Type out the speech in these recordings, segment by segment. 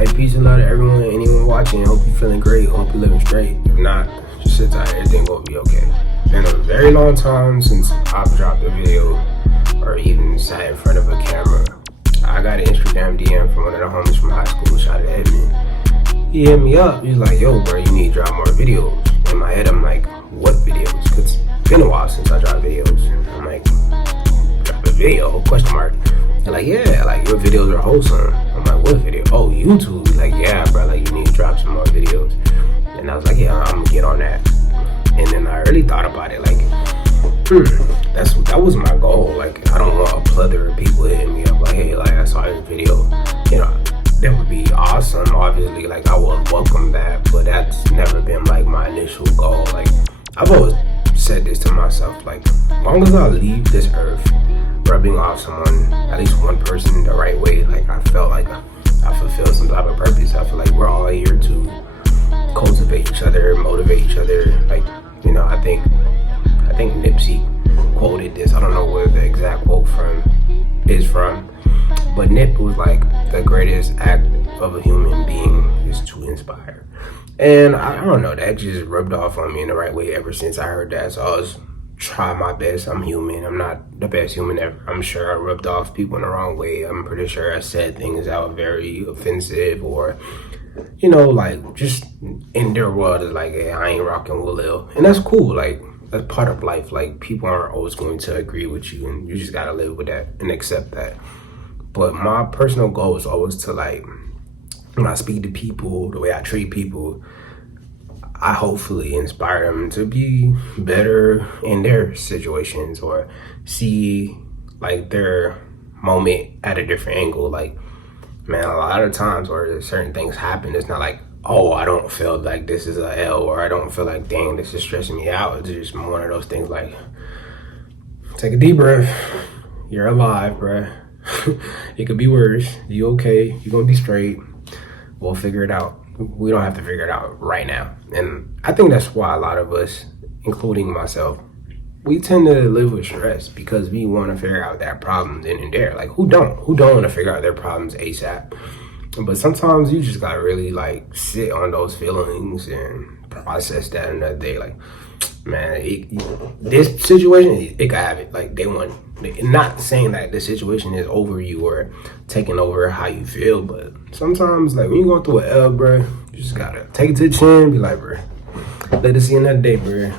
Hey, peace and love to everyone, anyone watching. Hope you feeling great. Hope you living straight. If not, just sit tight. Everything gonna be okay. Been a very long time since I've dropped a video or even sat in front of a camera. I got an Instagram DM from one of the homies from high school. Shout out to Edmund. He hit me up. He's like, "Yo, bro, you need to drop more videos." In my head, I'm like, "What videos?" Cause it's been a while since I dropped videos. I'm like, "Drop a video?" Question mark. They're like, "Yeah, like your videos are wholesome." I'm like, "What video?" "Oh, YouTube." He's like, "Yeah, bro, like you need to drop some more videos." And I was like, "Yeah, I'm gonna get on that." And then I really thought about it, like, that was my goal. Like, I don't want a plethora of people hitting me up like, "Hey, like I saw your video." You know, that would be awesome. Obviously, like I would welcome that, but that's never been like my initial goal. Like, I've always said this to myself, like, as long as I leave this earth rubbing off someone, at least one person, the right way, like I felt like I fulfilled some type of purpose. I feel like we're all here to cultivate each other, motivate each other. Like, you know, I think Nipsey quoted this. I don't know where the exact quote is from, but Nip was like, the greatest act of a human being is to inspire. And I don't know, that just rubbed off on me in the right way ever since I heard that. So I was try my best. I'm human. I'm not the best human ever. I'm sure I rubbed off people in the wrong way. I'm pretty sure I said things that were very offensive, or, you know, like just in their world is like, "Hey, I ain't rocking with Lil." And that's cool. Like, that's part of life. Like, people aren't always going to agree with you, and you just gotta live with that and accept that. But my personal goal is always to, like, when I speak to people, the way I treat people, I hopefully inspire them to be better in their situations, or see like their moment at a different angle. Like, man, a lot of times where certain things happen, it's not like, "Oh, I don't feel like this is a L," or "I don't feel like, dang, this is stressing me out." It's just one of those things like, take a deep breath. You're alive, bruh. It could be worse. You okay? You gonna be straight. We'll figure it out. We don't have to figure it out right now. And I think that's why a lot of us, including myself, we tend to live with stress, because we want to figure out that problem then and there. Like, who don't want to figure out their problems ASAP? But sometimes you just gotta really like sit on those feelings and process that another day. Like, man, this situation, it could have it like day one. Not saying that the situation is over you or taking over how you feel, but sometimes, like, when you're going through an L, bro, you just gotta take it to the chin and be like, "Bro, let us see another day, bro.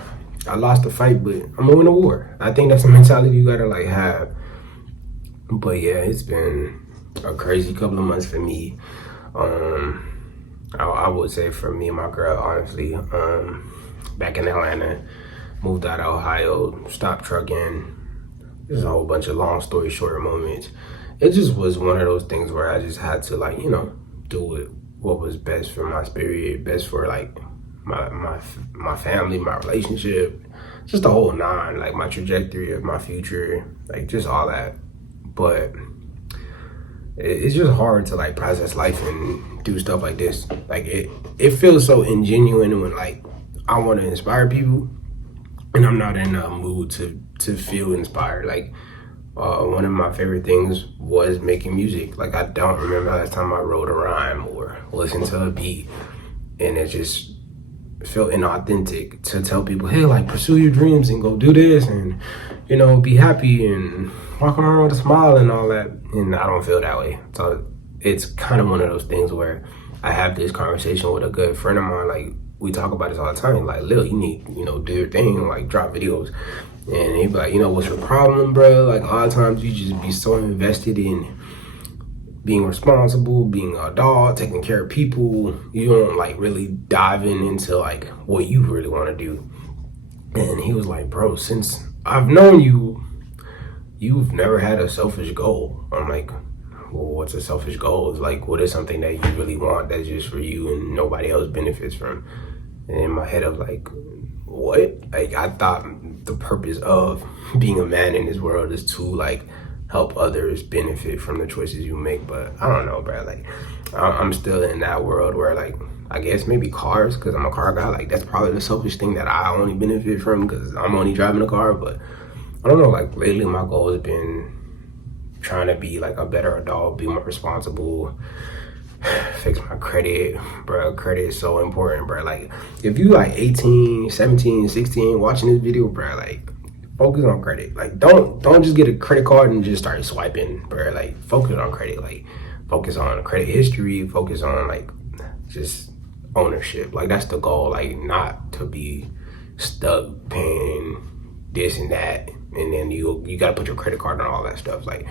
I lost the fight, but I'm gonna win the war." I think that's the mentality you gotta like have. But yeah, it's been a crazy couple of months for me. I would say for me and my girl, honestly, back in Atlanta, moved out of Ohio, stopped trucking. There's a whole bunch of long story short moments. It just was one of those things where I just had to, like, you know, do what was best for my spirit, best for like my family, my relationship, just the whole nine, like my trajectory of my future, like just all that. But it's just hard to like process life and do stuff like this. Like, it feels so ingenuine when like I want to inspire people and I'm not in a mood to feel inspired. Like, one of my favorite things was making music. Like, I don't remember the last time I wrote a rhyme or listened to a beat, and it just felt inauthentic to tell people, "Hey, like, pursue your dreams and go do this, and, you know, be happy and walk around with a smile and all that." And I don't feel that way. So it's kind of one of those things where I have this conversation with a good friend of mine. Like, we talk about this all the time. Like, "Lil, you need, you know, do your thing, like drop videos." And he'd be like, "You know, what's your problem, bro? Like, a lot of times you just be so invested in being responsible, being a dog, taking care of people. You don't like really diving into like what you really want to do." And he was like, "Bro, since I've known you, you've never had a selfish goal." I'm like, "Well, what's a selfish goal? It's like, what is something that you really want that's just for you and nobody else benefits from?" And in my head, I was like, "What?" Like, I thought the purpose of being a man in this world is to like help others benefit from the choices you make. But I don't know, bro. Like, I'm still in that world where, like, I guess maybe cars, because I'm a car guy. Like, that's probably the selfish thing that I only benefit from because I'm only driving a car. But I don't know, like, lately my goal has been trying to be like a better adult, be more responsible, fix my credit, bro. Credit is so important, bro. Like, if you like 18, 17, 16 watching this video, bro, like, focus on credit. Like, don't just get a credit card and just start swiping, bro. Like, focus on credit. Like, focus on credit history. Focus on, like, just ownership. Like, that's the goal. Like, not to be stuck paying this and that, and then you gotta put your credit card on all that stuff. Like,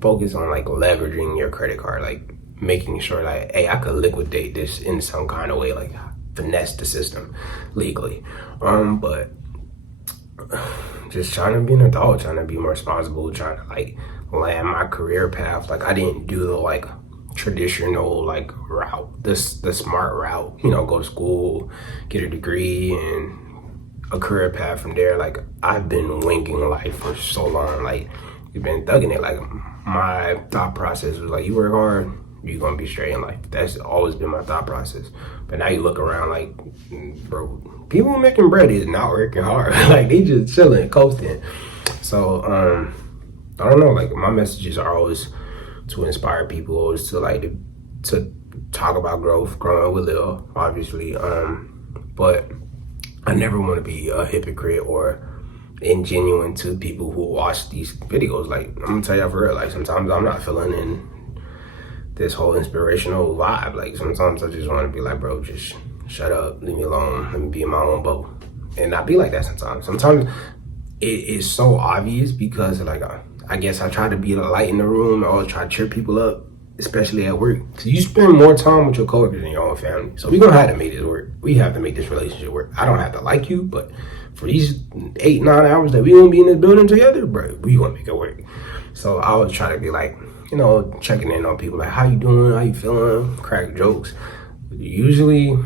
focus on like leveraging your credit card, like making sure like, hey, I could liquidate this in some kind of way, like finesse the system legally. But just trying to be an adult, trying to be more responsible, trying to like land my career path. Like, I didn't do the like traditional like route, the smart route, you know, go to school, get a degree, and a career path from there. Like, I've been winging life for so long. Like, you've been thugging it. Like, my thought process was like, you work hard, you're gonna be straight in life. That's always been my thought process. But now you look around like, bro, people making bread is not working hard. Like, they just chilling, coasting. So I don't know, like, my messages are always to inspire people, always to like to talk about growing with Lil, obviously. But I never want to be a hypocrite or ingenuine to people who watch these videos. Like, I'm gonna tell y'all for real, like, sometimes I'm not feeling in this whole inspirational vibe. Like, sometimes I just want to be like, bro, just shut up, leave me alone, let me be in my own bubble. And I be like that sometimes. Sometimes it is so obvious because, like, I guess I try to be the light in the room. I always try to cheer people up, especially at work. Because you spend more time with your coworkers than your own family. So we're gonna have to make this work. We have to make this relationship work. I don't have to like you, but for these 8-9 hours that we gonna be in this building together, bro, we gonna make it work. So I always try to be like, you know, checking in on people, like, how you doing, how you feeling, crack jokes. Usually,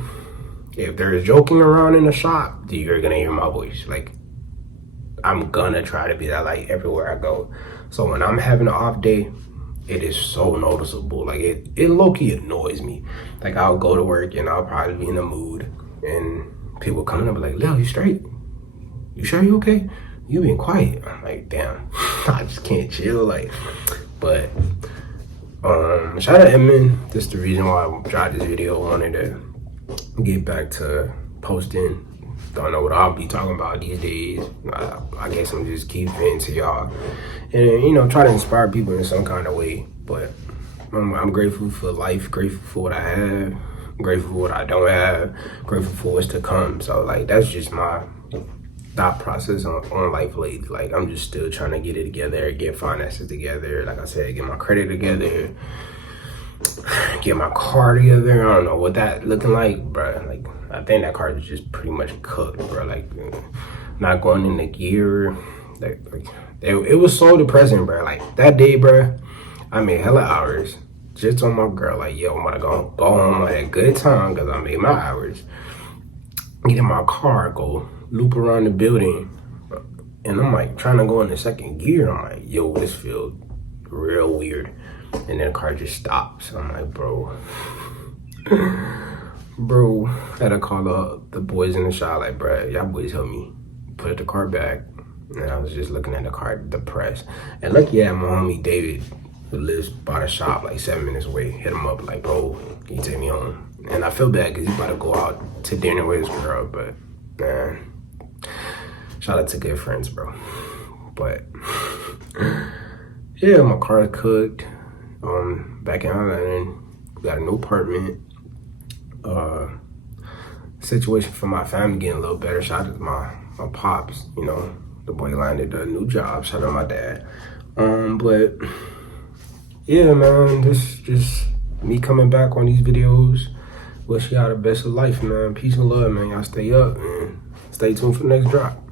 if there's joking around in the shop, you're gonna hear my voice. Like, I'm gonna try to be that light everywhere I go. So when I'm having an off day, it is so noticeable. Like, it low-key annoys me. Like, I'll go to work and I'll probably be in the mood, and people coming up and like, Lil, you straight? You sure you okay? You being quiet. I'm like, damn, I just can't chill. Like, but shout out to Edmund. This is the reason why I tried this video. I wanted to get back to posting. Don't know what I'll be talking about these days. I guess I'm just keep venting to y'all and, you know, try to inspire people in some kind of way. But I'm grateful for life, grateful for what I have, grateful for what I don't have, grateful for what's to come. So, like, that's just my thought process on life lately. Like, I'm just still trying to get it together, get finances together, like I said, get my credit together, get my car together. I don't know what that looking like, bro. Like, I think that car is just pretty much cooked, bro. Like, not going in the gear. Like it was so depressing, bro. Like, that day, bro, I made hella hours just on my girl. Like, yo, I'm gonna go home at a good time because I made my hours. Get in my car, go loop around the building, and I'm like trying to go in the second gear. I'm like, yo, this feels real weird. And then the car just stops. I'm like, bro, had to call the boys in the shop, like, bro, y'all boys help me put the car back. And I was just looking at the car depressed. And lucky, yeah, my homie David, who lives by the shop like 7 minutes away, hit him up like, bro, can you take me home? And I feel bad because he's about to go out to dinner with his girl, but man, shout out to good friends, bro. But yeah, my car is cooked. Back in Ireland, we got a new apartment. Situation for my family getting a little better. Shout out to my pops, you know, the boy landed a new job. Shout out to my dad. But yeah, man, this just me coming back on these videos. Wish y'all the best of life, man. Peace and love, man. Y'all stay up and stay tuned for the next drop.